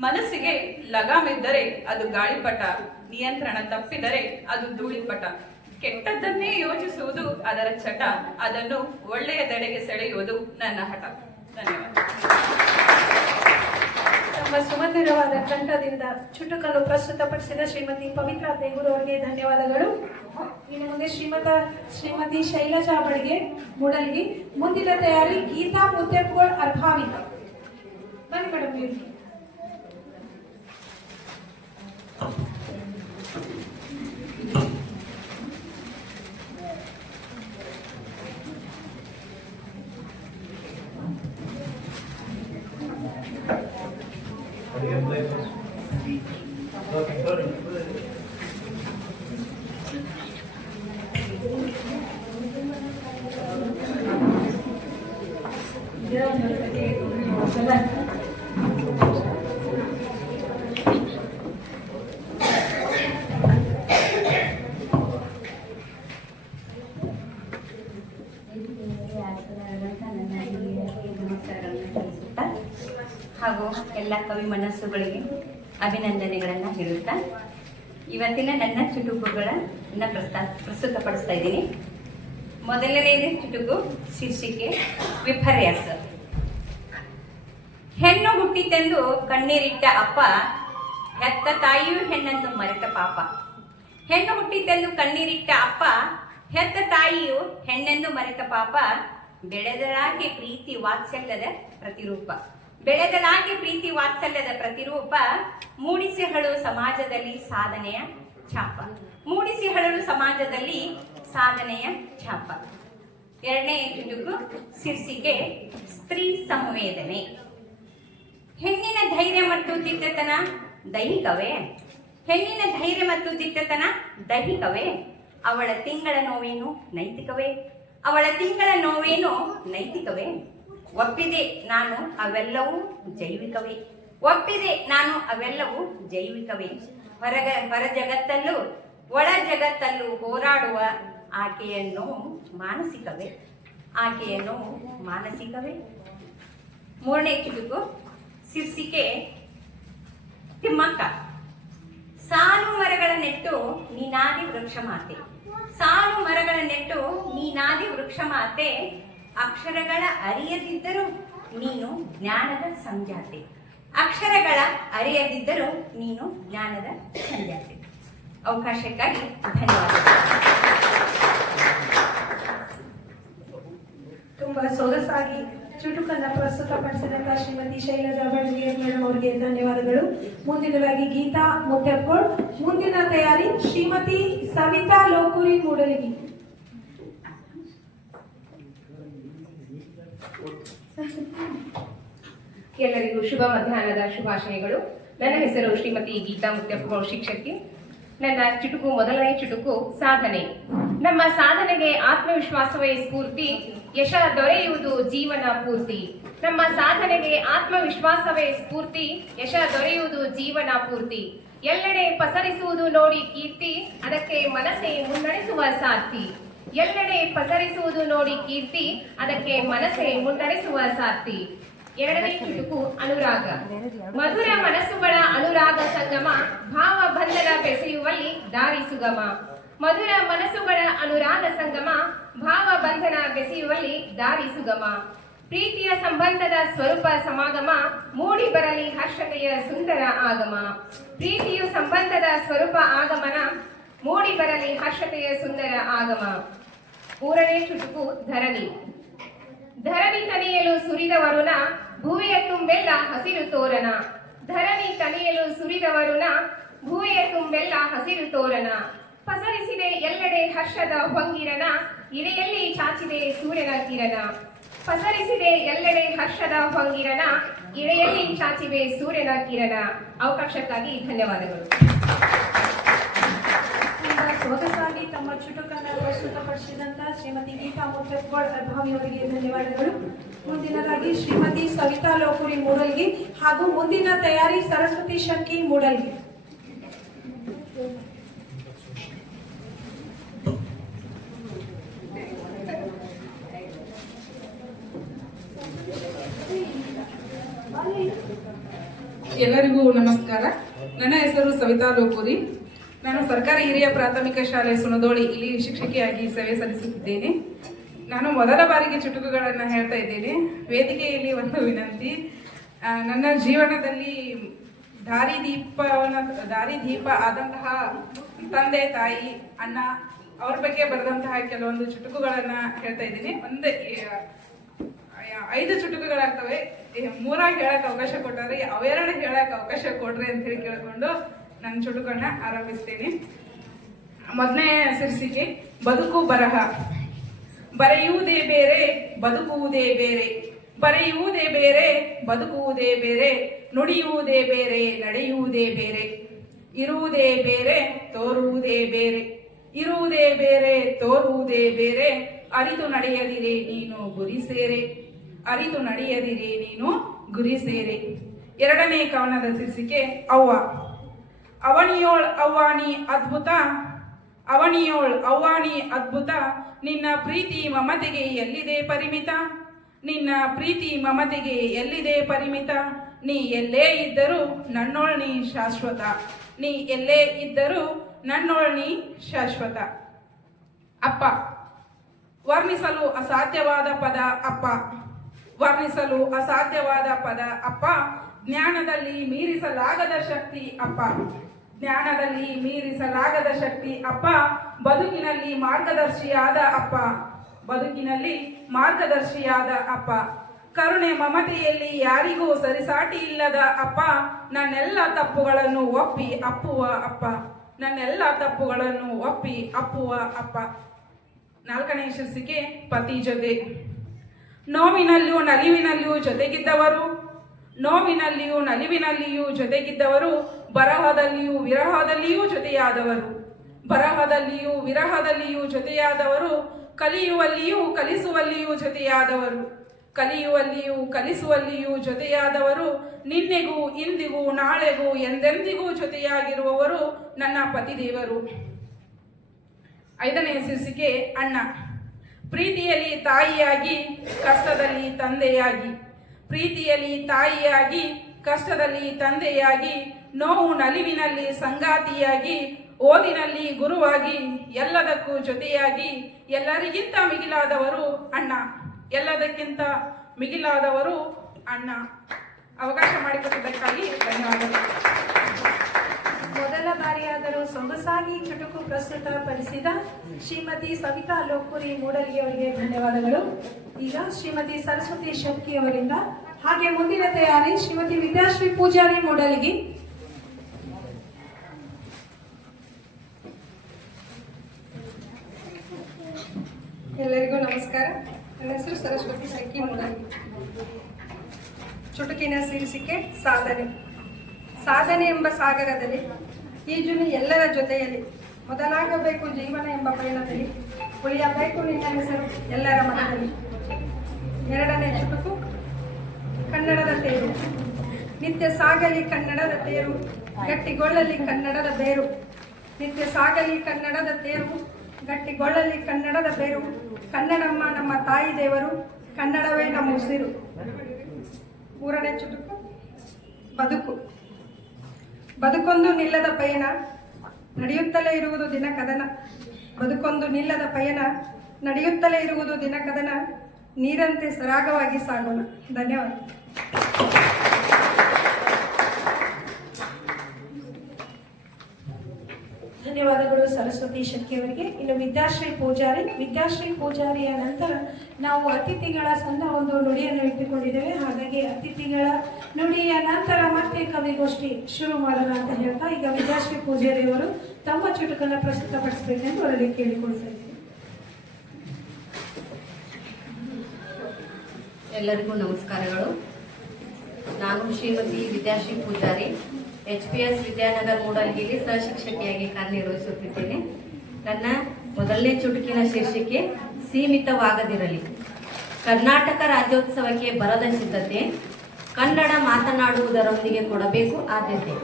ಮನಸ್ಸಿಗೆ ಲಗಾಮಿದ್ದರೆ ಅದು ಗಾಳಿಪಟ, ನಿಯಂತ್ರಣ ತಪ್ಪಿದರೆ ಅದು ಧೂಳಿಪಟ. ಕೆಟ್ಟದ್ದನ್ನೇ ಯೋಚಿಸುವುದು ಅದರ ಚಟ, ಅದನ್ನು ಒಳ್ಳೆಯದೆಡೆಗೆ ಸೆಳೆಯುವುದು ನನ್ನ ಹಠ. ಧನ್ಯವಾದ. ತಮ್ಮ ಸುಮಧುರವಾದ ಕಂಠದಿಂದ ಚುಟುಕನ್ನು ಪ್ರಸ್ತುತಪಡಿಸಿದ ಶ್ರೀಮತಿ ಪವಿತ್ರ ತೇಗೂರ್ ಅವರಿಗೆ ಧನ್ಯವಾದಗಳು. ಇನ್ನು ಮುಂದೆ ಶ್ರೀಮತಿ ಶೈಲಜಾ ಬಡ್ಗೆ ಮೂಡಲ್ಗಿ. ಮುಂದಿನ ತಯಾರಿ ಗೀತಾ ಮುದ್ದೆಗೋಳ್ ಅರ್ಭಾವಿ. ಬನ್ನಿ ಮೇಡಮ್. ಹಾಗೂ ಎಲ್ಲ ಕವಿ ಮನಸ್ಸುಗಳಿಗೆ ಅಭಿನಂದನೆಗಳನ್ನು ಹೇಳುತ್ತಾ ಇವತ್ತಿನ ನನ್ನ ಚುಟುಕುಗಳನ್ನು ಪ್ರಸ್ತುತಪಡಿಸ್ತಾ ಇದ್ದೀನಿ. ಮೊದಲನೆಯದೇ ಚುಟುಕು ಶೀರ್ಷಿಕೆ ವಿಪರ್ಯಾಸ. ಹೆಣ್ಣು ಹುಟ್ಟಿತೆಂದು ಕಣ್ಣೀರಿಟ್ಟ ಅಪ್ಪ, ಹೆತ್ತ ತಾಯಿಯೂ ಹೆಣ್ಣನ್ನು ಮರೆತ ಪಾಪ. ಹೆಣ್ಣು ಹುಟ್ಟಿತೆಂದು ಕಣ್ಣೀರಿಟ್ಟ ಅಪ್ಪ, ಹೆತ್ತ ತಾಯಿಯು ಹೆಣ್ಣೆಂದು ಮರೆತ ಪಾಪ. ಬೆಳೆದಳಾಗಿ ಪ್ರೀತಿ ವಾತ್ಸಲ್ಯದ ಪ್ರತಿರೂಪ, ಬೆಳೆದಳಾಗಿ ಪ್ರೀತಿ ವಾತ್ಸಲ್ಯದ ಪ್ರತಿರೂಪ. ಮೂಡಿಸಿ ಹಳು ಸಮಾಜದಲ್ಲಿ ಸಾಧನೆಯ ಛಾಪ, ಮೂಡಿಸಿ ಹಳಲು ಸಮಾಜದಲ್ಲಿ ಸಾಧನೆಯ ಛಾಪ. ಎರಡನೇ ಚುಟುಕು ಶೀರ್ಷಿಕೆ ಸ್ತ್ರೀ ಸಂವೇದನೆ. ಹೆಣ್ಣಿನ ಧೈರ್ಯ ಮತ್ತು ದಿಟ್ಟತನ ದೈಹಿಕವೇ, ಹೆಣ್ಣಿನ ಧೈರ್ಯ ಮತ್ತು ದಿಟ್ಟತನ ದೈಹಿಕವೇ. ಅವಳ ತಿಂಗಳ ನೋವೇನು ನೈತಿಕವೇ, ಅವಳ ತಿಂಗಳ ನೋವೇನು ನೈತಿಕವೇ. ಒಪ್ಪಿದೆ ನಾನು ಅವೆಲ್ಲವೂ ಜೈವಿಕವೇ, ಒಪ್ಪಿದೆ ನಾನು ಅವೆಲ್ಲವೂ ಜೈವಿಕವೇ. ಹೊರ ಜಗತ್ತಲ್ಲೂ ಒಳ ಜಗತ್ತಲ್ಲೂ ಹೋರಾಡುವ ಆಕೆಯನ್ನು ಮಾನಸಿಕವೇ, ಆಕೆಯನ್ನು ಮಾನಸಿಕವೇ. ಮೂರನೇ ಚುಟುಕು ಶೀರ್ಷಿಕೆ ತಿಮ್ಮಕ್ಕ. ಸಾಲು ಮರಗಳ ನೆಟ್ಟು ನೀನಾದಿ ವೃಕ್ಷ ಮಾತೆ, ಸಾಲು ಮರಗಳ ನೆಟ್ಟು ನೀನಾದಿ ವೃಕ್ಷ ಮಾತೆ. ಅಕ್ಷರಗಳ ಅರಿಯದಿದ್ದರೂ ನೀನು ಜ್ಞಾನದ ಸಂಜಾತೆ, ಅಕ್ಷರಗಳ ಅರಿಯದಿದ್ದರೂ ನೀನು ಜ್ಞಾನದ ಸಂಜಾತೆ. ಅವಕಾಶಕ್ಕಾಗಿ ಧನ್ಯವಾದಗಳು. ತುಂಬಾ ಸೊಗಸಾಗಿ ಚುಟುಕನ್ನು ಪ್ರಸ್ತುತಪಡಿಸಿದಂಥ ಶ್ರೀಮತಿ ಶೈಲಜಾ ಬಡ್ಗೇರ್ ಮೇಡಮ್ ಅವರಿಗೆ ಧನ್ಯವಾದಗಳು. ಮುಂದಿನದಾಗಿ ಗೀತಾ ಮುತ್ಯಪ್ಪೋಳ್. ಮುಂದಿನ ತಯಾರಿ ಶ್ರೀಮತಿ ಸವಿತಾ ಲೋಕುರಿ ಮೂಡಲಗಿ. ಎಲ್ಲರಿಗೂ ಶುಭ ಮಧ್ಯಾಹ್ನದ ಶುಭಾಶಯಗಳು. ನನ್ನ ಹೆಸರು ಶ್ರೀಮತಿ ಗೀತಾ ಮುತ್ಯಪ್ಪಗೋಳ್, ಶಿಕ್ಷಕಿ. ನನ್ನ ಚುಟುಕು, ಮೊದಲನೇ ಚುಟುಕು ಸಾಧನೆ. ನಮ್ಮ ಸಾಧನೆಗೆ ಆತ್ಮವಿಶ್ವಾಸವೇ ಸ್ಫೂರ್ತಿ, ಯಶ ದೊರೆಯುವುದು ಜೀವನ ಪೂರ್ತಿ. ನಮ್ಮ ಸಾಧನೆಗೆ ಆತ್ಮವಿಶ್ವಾಸವೇ ಸ್ಫೂರ್ತಿ, ಯಶ ದೊರೆಯುವುದು ಜೀವನ ಪೂರ್ತಿ. ಎಲ್ಲೆಡೆ ಪಸರಿಸುವುದು ನೋಡಿ ಕೀರ್ತಿ, ಅದಕ್ಕೆ ಮನಸ್ಸೇ ಮುನ್ನಡೆಸುವ ಸಾರ್ಥಿ. ಎಲ್ಲೆಡೆ ಪಸರಿಸುವುದು ನೋಡಿ ಕೀರ್ತಿ, ಅದಕ್ಕೆ ಮನಸ್ಸೇ ಮುನ್ನಡೆಸುವ ಸಾರ್ಥಿ. ಎರಡನೇ ಚುಟುಕು ಅನುರಾಗ. ಮಧುರ ಮನಸ್ಸುಗಳ ಅನುರಾಗ ಸಂಗಮ, ಭಾವ ಬಂಧನ ಬೆಸೆಯುವಲ್ಲಿ ದಾರಿ ಸುಗಮ. ಮಧುರ ಮನಸ್ಸುಗಳ ಅನುರಾಗ ಸಂಗಮ, ಭಾವ ಬಂಧನ ಬೆಸೆಯುವಲ್ಲಿ ದಾರಿ ಸುಗಮ. ಪ್ರೀತಿಯ ಸಂಬಂಧದ ಸ್ವರೂಪ ಸಮಾಗಮ, ಮೂಡಿ ಬರಲಿ ಹರ್ಷತೆಯ ಸುಂದರ ಆಗಮ. ಪ್ರೀತಿಯು ಸಂಬಂಧದ ಸ್ವರೂಪ ಆಗಮನ, ಮೂಡಿ ಬರಲಿ ಹರ್ಷತೆಯ ಸುಂದರ ಆಗಮ. ಮೂರನೇ ಚುಟುಕು ಧರಣಿ. ಧರಣಿ ತಣಿಯಲು ಸುರಿದ ವರುಣ, ಭೂಮಿಯ ತುಂಬೆಲ್ಲ ಹಸಿರು ತೋರಣ. ಧರಣಿ ತಣಿಯಲು ಸುರಿದ ವರುಣ, ಭೂಮಿಯ ತುಂಬೆಲ್ಲ ಹಸಿರು ತೋರಣ. ಪಸರಿಸಿದೆ ಎಲ್ಲೆಡೆ ಹರ್ಷದ ಹೊಂಗಿರಣ, ಇಳೆಯಲ್ಲಿ ಚಾಚಿದೆ ಸೂರ್ಯನ ಕಿರಣ. ಪಸರಿಸಿದೆ ಎಲ್ಲೆಡೆ ಹರ್ಷದ ಹೊಂಗಿರಣ, ಇಳೆಯಲ್ಲಿ ಚಾಚಿವೆ ಸೂರ್ಯನ ಕಿರಣ. ಅವಕಾಶಕ್ಕಾಗಿ ಧನ್ಯವಾದಗಳು. ಸೊಗಸಾಗಿ ತಮ್ಮ ಚುಟುಕನ್ನು ಪ್ರಸ್ತುತಪಡಿಸಿದಂಥ ಶ್ರೀಮತಿ ಗೀತಾ ಮುತ್ಯಪ್ಪಗೋಳ್ ಅರ್ಭಾವಿ ಅವರಿಗೆ ಧನ್ಯವಾದಗಳು. ಮುಂದಿನದಾಗಿ ಶ್ರೀಮತಿ ಸವಿತಾ ಲೋಕುರಿ ಮೂಡಲ್ಗಿ ಹಾಗೂ ಮುಂದಿನ ತಯಾರಿ ಸರಸ್ವತಿ ಶಂಕಿ ಮೂಡಲ್ಗಿ. ಎಲ್ಲರಿಗೂ ನಮಸ್ಕಾರ. ನನ್ನ ಹೆಸರು ಸವಿತಾ ಲೋಕೂರಿ. ನಾನು ಸರ್ಕಾರಿ ಹಿರಿಯ ಪ್ರಾಥಮಿಕ ಶಾಲೆ ಸುಣದೋಳಿ ಇಲ್ಲಿ ಶಿಕ್ಷಕಿಯಾಗಿ ಸೇವೆ ಸಲ್ಲಿಸುತ್ತಿದ್ದೇನೆ. ನಾನು ಮೊದಲ ಬಾರಿಗೆ ಚುಟುಕುಗಳನ್ನು ಹೇಳ್ತಾ ಇದ್ದೇನೆ. ವೇದಿಕೆಯಲ್ಲಿ ಒಂದು ವಿನಂತಿ, ನನ್ನ ಜೀವನದಲ್ಲಿ ದಾರಿದೀಪ ಆದಂತಹ ತಂದೆ, ತಾಯಿ, ಅಣ್ಣ ಅವ್ರ ಬಗ್ಗೆ ಬರೆದಂತಹ ಕೆಲವೊಂದು ಚುಟುಕುಗಳನ್ನು ಹೇಳ್ತಾ ಇದ್ದೀನಿ. 5 ಚುಟುಕುಗಳಾಗ್ತವೆ. 3 ಹೇಳಕ್ಕೆ ಅವಕಾಶ ಕೊಟ್ಟರೆ ಅವೆರಡು ಹೇಳಕ್ಕೆ ಅವಕಾಶ ಕೊಡ್ರಿ ಅಂತ ಹೇಳಿ ಕೇಳಿಕೊಂಡು ನನ್ನ ಚುಟುಕನ್ನ ಆರಂಭಿಸ್ತೇನೆ. ಮೊದಲನೇ ಶೀರ್ಷಿಕೆ ಬದುಕು ಬರಹ. ಬರೆಯುವುದೇ ಬೇರೆ, ಬದುಕುವುದೇ ಬೇರೆ. ಬರೆಯುವುದೇ ಬೇರೆ, ಬದುಕುವುದೇ ಬೇರೆ. ನುಡಿಯುವುದೇ ಬೇರೆ, ನಡೆಯುವುದೇ ಬೇರೆ. ಇರುವುದೇ ಬೇರೆ, ತೋರುವುದೇ ಬೇರೆ. ಇರುವುದೇ ಬೇರೆ, ತೋರುವುದೇ ಬೇರೆ. ಅರಿತು ನಡೆಯದಿರೆ ನೀನು ಗುರಿ ಸೇರೆ. ಅರಿತು ನಡೆಯದಿರೆ ನೀನು ಗುರಿ ಸೇರೆ. ಎರಡನೇ ಕವನದ ಶೀರ್ಷಿಕೆ ಅವ್ವ. ಅವನಿಯೋಳ್ ಅವ್ವಾನಿ ಅದ್ಭುತ. ಅವನಿಯೋಳ್ ಅವ್ವಾನಿ ಅದ್ಭುತ. ನಿನ್ನ ಪ್ರೀತಿ ಮಮತೆಗೆ ಎಲ್ಲಿದೆ ಪರಿಮಿತ. ನಿನ್ನ ಪ್ರೀತಿ ಮಮತೆಗೆ ಎಲ್ಲಿದೆ ಪರಿಮಿತ. ನೀ ಎಲ್ಲೇ ಇದ್ದರೂ ನನ್ನೋಳ್ ನೀ ಶಾಶ್ವತ. ನೀ ಎಲ್ಲೇ ಇದ್ದರೂ ನನ್ನೋಳ್ ನೀ ಶಾಶ್ವತ. ಅಪ್ಪ. ವರ್ಣಿಸಲು ಅಸಾಧ್ಯವಾದ ಪದ ಅಪ್ಪ. ವರ್ಣಿಸಲು ಅಸಾಧ್ಯವಾದ ಪದ ಅಪ್ಪ. ಜ್ಞಾನದಲ್ಲಿ ಮೀರಿಸಲಾಗದ ಶಕ್ತಿ ಅಪ್ಪ. ಜ್ಞಾನದಲ್ಲಿ ಮೀರಿಸಲಾಗದ ಶಕ್ತಿ ಅಪ್ಪ. ಬದುಕಿನಲ್ಲಿ ಮಾರ್ಗದರ್ಶಿಯಾದ ಅಪ್ಪ. ಬದುಕಿನಲ್ಲಿ ಮಾರ್ಗದರ್ಶಿಯಾದ ಅಪ್ಪ. ಕರುಣೆ ಮಮತೆಯಲ್ಲಿ ಯಾರಿಗೂ ಸರಿಸಾಟಿ ಇಲ್ಲದ ಅಪ್ಪ. ನನ್ನೆಲ್ಲ ತಪ್ಪುಗಳನ್ನು ಒಪ್ಪಿ ಅಪ್ಪುವ ಅಪ್ಪ. ನನ್ನೆಲ್ಲ ತಪ್ಪುಗಳನ್ನು ಒಪ್ಪಿ ಅಪ್ಪುವ ಅಪ್ಪ. ನಾಲ್ಕನೇ ಶೀರ್ಷಿಕೆ ಪತಿ ಜೊತೆ. ನೋವಿನಲ್ಲಿಯೂ ನಲಿವಿನಲ್ಲಿಯೂ ಜೊತೆಗಿದ್ದವರು. ನೋವಿನಲ್ಲಿಯೂ ನಲಿವಿನಲ್ಲಿಯೂ ಜೊತೆಗಿದ್ದವರು. ಬರಹದಲ್ಲಿಯೂ ವಿರಹದಲ್ಲಿಯೂ ಜೊತೆಯಾದವರು. ಬರಹದಲ್ಲಿಯೂ ವಿರಹದಲ್ಲಿಯೂ ಜೊತೆಯಾದವರು. ಕಲಿಯುವಲ್ಲಿಯೂ ಕಲಿಸುವಲ್ಲಿಯೂ ಜೊತೆಯಾದವರು. ಕಲಿಯುವಲ್ಲಿಯೂ ಕಲಿಸುವಲ್ಲಿಯೂ ಜೊತೆಯಾದವರು. ನಿನ್ನೆಗೂ ಇಂದಿಗೂ ನಾಳೆಗೂ ಎಂದೆಂದಿಗೂ ಜೊತೆಯಾಗಿರುವವರು ನನ್ನ ಪತಿದೇವರು. ಐದನೇ ಶೀರ್ಷಿಕೆ ಅಣ್ಣ. ಪ್ರೀತಿಯಲ್ಲಿ ತಾಯಿಯಾಗಿ, ಕಷ್ಟದಲ್ಲಿ ತಂದೆಯಾಗಿ. ಪ್ರೀತಿಯಲ್ಲಿ ತಾಯಿಯಾಗಿ, ಕಷ್ಟದಲ್ಲಿ ತಂದೆಯಾಗಿ. ನೋವು ನಲಿವಿನಲ್ಲಿ ಸಂಗಾತಿಯಾಗಿ. ಓದಿನಲ್ಲಿ ಗುರುವಾಗಿ. ಎಲ್ಲದಕ್ಕೂ ಜೊತೆಯಾಗಿ. ಎಲ್ಲರಿಗಿಂತ ಮಿಗಿಲಾದವರು ಅಣ್ಣ. ಎಲ್ಲದಕ್ಕಿಂತ ಮಿಗಿಲಾದವರು ಅಣ್ಣ. ಅವಕಾಶ ಮಾಡಿಕೊಟ್ಟಿದ್ದಕ್ಕಾಗಿ ಧನ್ಯವಾದಗಳು. ಮೊದಲ ಬಾರಿಯಾದರೂ ಸೊಗಸು ಹೊಸದಾಗಿ ಚುಟುಕು ಪ್ರಸ್ತುತಪಡಿಸಿದ ಶ್ರೀಮತಿ ಸವಿತಾ ಲೋಕುರಿ ಮೂಡಲ್ಗಿ ಅವರಿಗೆ ಧನ್ಯವಾದಗಳು. ಈಗ ಶ್ರೀಮತಿ ಸರಸ್ವತಿ ಶೆಟ್ಟಿ ಅವರಿಂದ, ಹಾಗೆ ಮುಂದಿನ ತಯಾರಿ ಶ್ರೀಮತಿ ವಿದ್ಯಾಶ್ರೀ ಪೂಜಾರಿ ಮೂಡಲ್ಗಿ. ಎಲ್ಲರಿಗೂ ನಮಸ್ಕಾರ. ನನ್ನ ಹೆಸರು ಸರಸ್ವತಿ ಶೆಟ್ಟಿ ಮೂಡಲ್ಗಿ. ಚುಟುಕಿನ ಶೀರ್ಷಿಕೆ ಸಾಧನೆ. ಸಾಧನೆ ಎಂಬ ಸಾಗರದಲ್ಲಿ ಈಜುನಿ ಎಲ್ಲರ ಜೊತೆಯಲ್ಲಿ ಮೊದಲಾಗಬೇಕು ಜೀವನ ಎಂಬ ಪಯಣದಲ್ಲಿ ಉಳಿಯಬೇಕು ನಿನ್ನ ಹೆಸರು ಎಲ್ಲರ ಮನದಲ್ಲಿ. ಎರಡನೇ ಚುಟುಕು ಕನ್ನಡದ ತೇರು. ನಿತ್ಯ ಸಾಗಲಿ ಕನ್ನಡದ ತೇರು, ಗಟ್ಟಿಗೊಳ್ಳಲಿ ಕನ್ನಡದ ಬೇರು. ನಿತ್ಯ ಸಾಗಲಿ ಕನ್ನಡದ ತೇರು, ಗಟ್ಟಿಗೊಳ್ಳಲಿ ಕನ್ನಡದ ಬೇರು. ಕನ್ನಡಮ್ಮ ನಮ್ಮ ತಾಯಿ ದೇವರು, ಕನ್ನಡವೇ ನಮ್ಮ ಉಸಿರು. ಮೂರನೇ ಚುಟುಕು ಬದುಕು. ಬದುಕೊಂದು ನಿಲ್ಲದ ಪಯಣ, ನಡೆಯುತ್ತಲೇ ಇರುವುದು ದಿನ ಕದನ. ಬದುಕೊಂದು ನಿಲ್ಲದ ಪಯಣ, ನಡೆಯುತ್ತಲೇ ಇರುವುದು ದಿನ ಕದನ. ನೀರಂತೆ ಸರಾಗವಾಗಿ ಸಾಗೋಣ. ಧನ್ಯವಾದ. ಧನ್ಯವಾದಗಳು ಸರಸ್ವತಿ ಶೆಟ್ಟಿ ಅವರಿಗೆ. ಇನ್ನು ವಿದ್ಯಾಶ್ರೀ ಪೂಜಾರಿಯ ನಂತರ ನಾವು ಅತಿಥಿಗಳ ಸಣ್ಣ ಒಂದು ನುಡಿಯನ್ನು ಇಟ್ಟುಕೊಂಡಿದ್ದೇವೆ. ಹಾಗಾಗಿ ಅತಿಥಿಗಳ ನುಡಿಯ ನಂತರ ಮತ್ತೆ ಕವಿಗೋಷ್ಠಿ ಶುರು ಮಾಡೋಣ ಅಂತ ಹೇಳ್ತಾ ಈಗ ವಿದ್ಯಾಶ್ರೀ ಪೂಜಾರಿ ಅವರು ತಮ್ಮ ಚುಟುಕನ್ನು ಪ್ರಸ್ತುತಪಡಿಸಬೇಕೆಂದು ಅವರಲ್ಲಿ ಕೇಳಿಕೊಳ್ತಾ ಇದ್ದೇವೆ. ಎಲ್ಲರಿಗೂ ನಮಸ್ಕಾರಗಳು. ನಾನು ಶ್ರೀಮತಿ ವಿದ್ಯಾಶ್ರೀ ಪೂಜಾರಿ, HPS ವಿದ್ಯಾನಗರ ಮೂಡಲ್ಗಿಯಲ್ಲಿ ಸಹಶಿಕ್ಷಕಿಯಾಗಿ ಕಾರ್ಯನಿರ್ವಹಿಸುತ್ತಿದ್ದೇನೆ. ನನ್ನ ಮೊದಲನೇ ಚುಟುಕಿನ ಶೀರ್ಷಿಕೆ ಸೀಮಿತವಾಗದಿರಲಿ. ಕರ್ನಾಟಕ ರಾಜ್ಯೋತ್ಸವಕ್ಕೆ ಬರದ ಸಿದ್ಧತೆ, ಕನ್ನಡ ಮಾತನಾಡುವುದರೊಂದಿಗೆ ಕೊಡಬೇಕು ಆದ್ಯತೆ.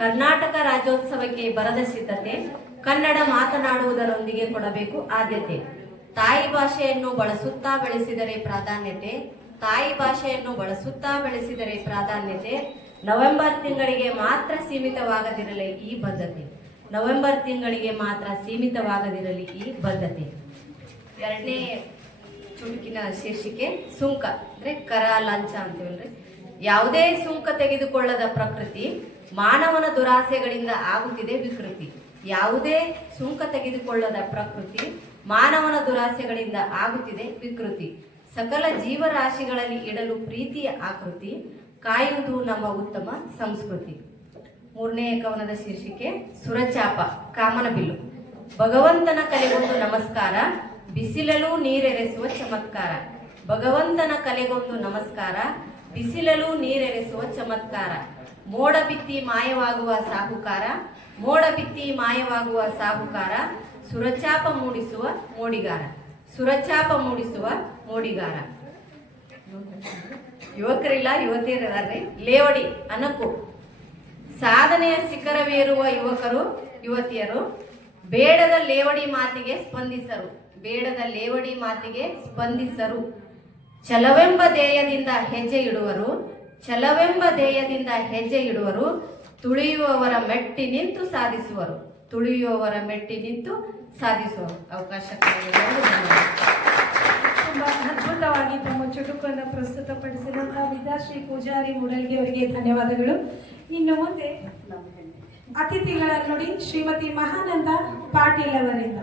ಕರ್ನಾಟಕ ರಾಜ್ಯೋತ್ಸವಕ್ಕೆ ಬರದ ಸಿದ್ಧತೆ, ಕನ್ನಡ ಮಾತನಾಡುವುದರೊಂದಿಗೆ ಕೊಡಬೇಕು ಆದ್ಯತೆ. ತಾಯಿ ಭಾಷೆಯನ್ನು ಬಳಸುತ್ತಾ ಬೆಳೆಸಿದರೆ ಪ್ರಾಧಾನ್ಯತೆ, ತಾಯಿ ಭಾಷೆಯನ್ನು ಬಳಸುತ್ತಾ ಬೆಳೆಸಿದರೆ ಪ್ರಾಧಾನ್ಯತೆ. ನವೆಂಬರ್ ತಿಂಗಳಿಗೆ ಮಾತ್ರ ಸೀಮಿತವಾಗದಿರಲಿ ಈ ಬದ್ಧತೆ, ನವೆಂಬರ್ ತಿಂಗಳಿಗೆ ಮಾತ್ರ ಸೀಮಿತವಾಗದಿರಲಿ ಈ ಬದ್ಧತೆ. ಎರಡನೇ ಚುಟುಕಿನ ಶೀರ್ಷಿಕೆ ಸುಂಕ, ಅಂದ್ರೆ ಕರ ಲಂಚ ಅಂತೀವಲ್ರಿ. ಯಾವುದೇ ಸುಂಕ ತೆಗೆದುಕೊಳ್ಳದ ಪ್ರಕೃತಿ, ಮಾನವನ ದುರಾಸೆಗಳಿಂದ ಆಗುತ್ತಿದೆ ವಿಕೃತಿ. ಯಾವುದೇ ಸುಂಕ ತೆಗೆದುಕೊಳ್ಳದ ಪ್ರಕೃತಿ, ಮಾನವನ ದುರಾಸೆಗಳಿಂದ ಆಗುತ್ತಿದೆ ವಿಕೃತಿ. ಸಕಲ ಜೀವರಾಶಿಗಳಲ್ಲಿ ಇಡಲು ಪ್ರೀತಿಯ ಆಕೃತಿ, ಕಾಯುವುದು ನಮ್ಮ ಉತ್ತಮ ಸಂಸ್ಕೃತಿ. ಮೂರನೇ ಕವನದ ಶೀರ್ಷಿಕೆ ಸುರಚಾಪ, ಕಾಮನಬಿಲ್ಲು. ಭಗವಂತನ ಕಲೆಗೊಂದು ನಮಸ್ಕಾರ, ಬಿಸಿಲಲು ನೀರೆರೆಸುವ ಚಮತ್ಕಾರ. ಭಗವಂತನ ಕಲೆಗೊಂದು ನಮಸ್ಕಾರ, ಬಿಸಿಲಲು ನೀರೆರೆಸುವ ಚಮತ್ಕಾರ. ಮೋಡ ಬಿತ್ತಿ ಮಾಯವಾಗುವ ಸಾಹುಕಾರ, ಮೋಡ ಬಿತ್ತಿ ಮಾಯವಾಗುವ ಸಾಹುಕಾರ. ಸುರಚಾಪ ಮೂಡಿಸುವ ಮೋಡಿಗಾರ, ಸುರಚಾಪ ಮೂಡಿಸುವ ಮೋಡಿಗಾರ. ಯುವಕರಿಲ್ಲ ಯುವತಿಯರಿದ್ದಾರೆ. ಲೇವಡಿ ಅನಕು, ಸಾಧನೆಯ ಶಿಖರವೇರುವ ಯುವಕರು ಯುವತಿಯರು. ಬೇಡದ ಲೇವಡಿ ಮಾತಿಗೆ ಸ್ಪಂದಿಸರು, ಬೇಡದ ಲೇವಡಿ ಮಾತಿಗೆ ಸ್ಪಂದಿಸರು. ಛಲವೆಂಬ ಧ್ಯೇಯದಿಂದ ಹೆಜ್ಜೆ ಇಡುವರು, ಛಲವೆಂಬ ಧ್ಯೇಯದಿಂದ ಹೆಜ್ಜೆ ಇಡುವರು. ತುಳಿಯುವವರ ಮೆಟ್ಟಿ ನಿಂತು ಸಾಧಿಸುವರು, ತುಳಿಯುವವರ ಮೆಟ್ಟಿ ನಿಂತು ಸಾಧಿಸುವರು. ಅವಕಾಶ ತುಂಬಾ ಅದ್ಭುತವಾಗಿ ತಮ್ಮ ಚುಟುಕನ್ನು ಪ್ರಸ್ತುತಪಡಿಸಿದಂತಹ ವಿದ್ಯಾಶ್ರೀ ಪೂಜಾರಿ ಮೂಡಲ್ಗಿ ಅವರಿಗೆ ಧನ್ಯವಾದಗಳು. ಇನ್ನು ಮುಂದೆ ಅತಿಥಿಗಳ ನುಡಿ ಶ್ರೀಮತಿ ಮಹಾನಂದ ಪಾಟೀಲ್ ಅವರಿಂದ.